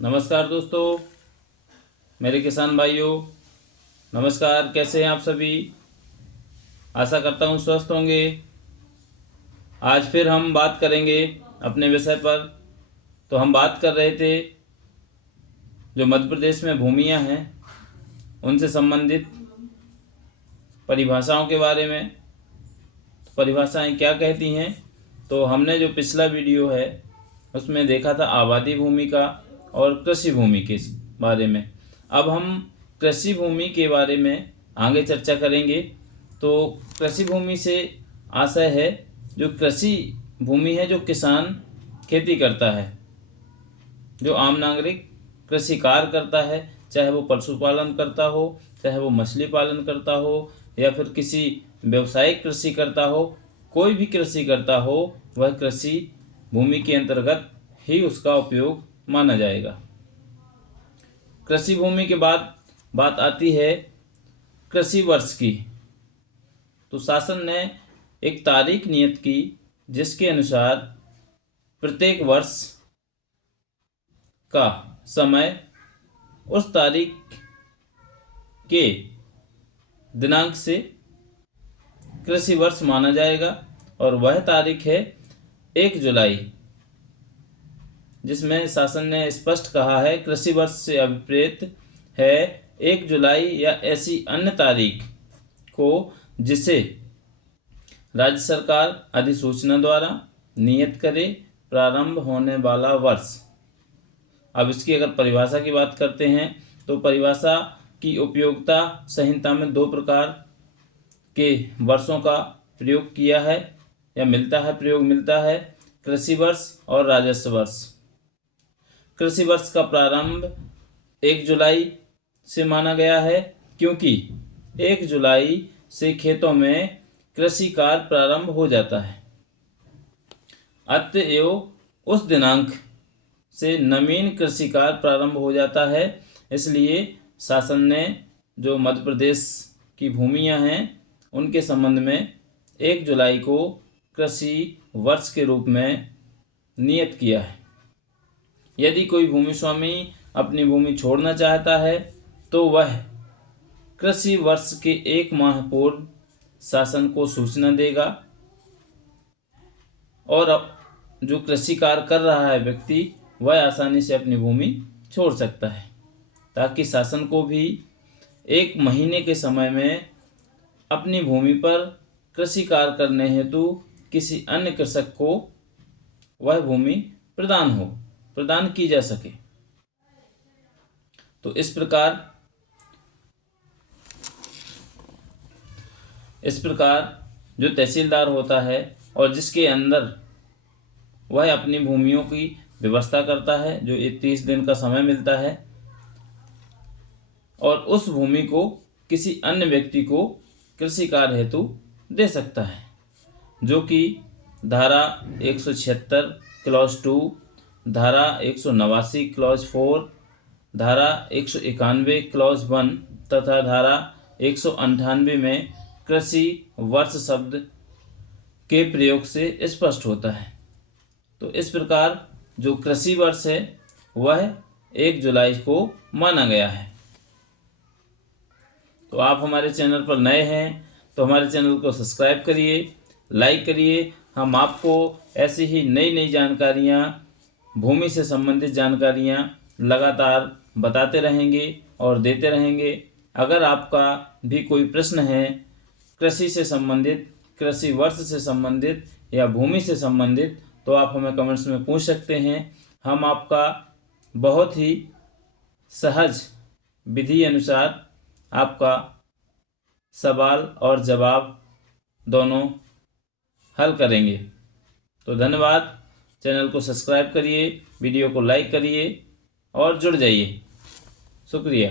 नमस्कार दोस्तों, मेरे किसान भाइयों। नमस्कार, कैसे हैं आप सभी। आशा करता हूँ स्वस्थ होंगे। आज फिर हम बात करेंगे अपने विषय पर। तो हम बात कर रहे थे जो मध्य प्रदेश में भूमियाँ हैं उनसे संबंधित परिभाषाओं के बारे में। तो परिभाषाएं क्या कहती हैं, तो हमने जो पिछला वीडियो है उसमें देखा था आबादी भूमि का और कृषि भूमि के बारे में। अब हम कृषि भूमि के बारे में आगे चर्चा करेंगे। तो कृषि भूमि से आशय है जो कृषि भूमि है, जो किसान खेती करता है, जो आम नागरिक कृषि कार्य करता है, चाहे वो पशुपालन करता हो, चाहे वो मछली पालन करता हो, या फिर किसी व्यवसायिक कृषि करता हो। कोई भी कृषि करता हो वह कृषि भूमि के अंतर्गत ही उसका उपयोग माना जाएगा। कृषि भूमि के बाद बात आती है कृषि वर्ष की। तो शासन ने एक तारीख नियत की जिसके अनुसार प्रत्येक वर्ष का समय उस तारीख के दिनांक से कृषि वर्ष माना जाएगा, और वह तारीख है 1 जुलाई, जिसमें शासन ने स्पष्ट कहा है कृषि वर्ष से अभिप्रेत है 1 जुलाई या ऐसी अन्य तारीख को जिसे राज्य सरकार अधिसूचना द्वारा नियत करे प्रारंभ होने वाला वर्ष। अब इसकी अगर परिभाषा की बात करते हैं तो परिभाषा की उपयोगिता संहिता में 2 प्रकार के वर्षों का प्रयोग किया है या प्रयोग मिलता है, कृषि वर्ष और राजस्व वर्ष। कृषि वर्ष का प्रारंभ 1 जुलाई से माना गया है क्योंकि 1 जुलाई से खेतों में कृषि कार्य प्रारंभ हो जाता है। अतएव उस दिनांक से नवीन कृषि कार्य प्रारंभ हो जाता है। इसलिए शासन ने जो मध्य प्रदेश की भूमियां हैं उनके संबंध में 1 जुलाई को कृषि वर्ष के रूप में नियत किया है। यदि कोई भूमि स्वामी अपनी भूमि छोड़ना चाहता है तो वह कृषि वर्ष के 1 माह पूर्व शासन को सूचना देगा, और अब जो कृषि कार्य कर रहा है व्यक्ति वह आसानी से अपनी भूमि छोड़ सकता है, ताकि शासन को भी 1 महीने के समय में अपनी भूमि पर कृषि कार्य करने हेतु किसी अन्य कृषक को वह भूमि प्रदान की जा सके। तो इस प्रकार जो तहसीलदार होता है और जिसके अंदर वह अपनी भूमियों की व्यवस्था करता है, जो 30 दिन का समय मिलता है, और उस भूमि को किसी अन्य व्यक्ति को कृषि कार्य हेतु दे सकता है, जो कि धारा 176 क्लॉज 2, धारा 189 क्लॉज 4, धारा 191 क्लॉज 1 तथा धारा 198 में कृषि वर्ष शब्द के प्रयोग से स्पष्ट होता है। तो इस प्रकार जो कृषि वर्ष है वह 1 जुलाई को माना गया है। तो आप हमारे चैनल पर नए हैं तो हमारे चैनल को सब्सक्राइब करिए, लाइक करिए। हम आपको ऐसी ही नई नई जानकारियाँ, भूमि से संबंधित जानकारियाँ लगातार बताते रहेंगे और देते रहेंगे। अगर आपका भी कोई प्रश्न है कृषि से संबंधित, कृषि वर्ष से संबंधित या भूमि से संबंधित, तो आप हमें कमेंट्स में पूछ सकते हैं। हम आपका बहुत ही सहज विधि अनुसार आपका सवाल और जवाब दोनों हल करेंगे। तो धन्यवाद। चैनल को सब्सक्राइब करिए, वीडियो को लाइक करिए और जुड़ जाइए। शुक्रिया।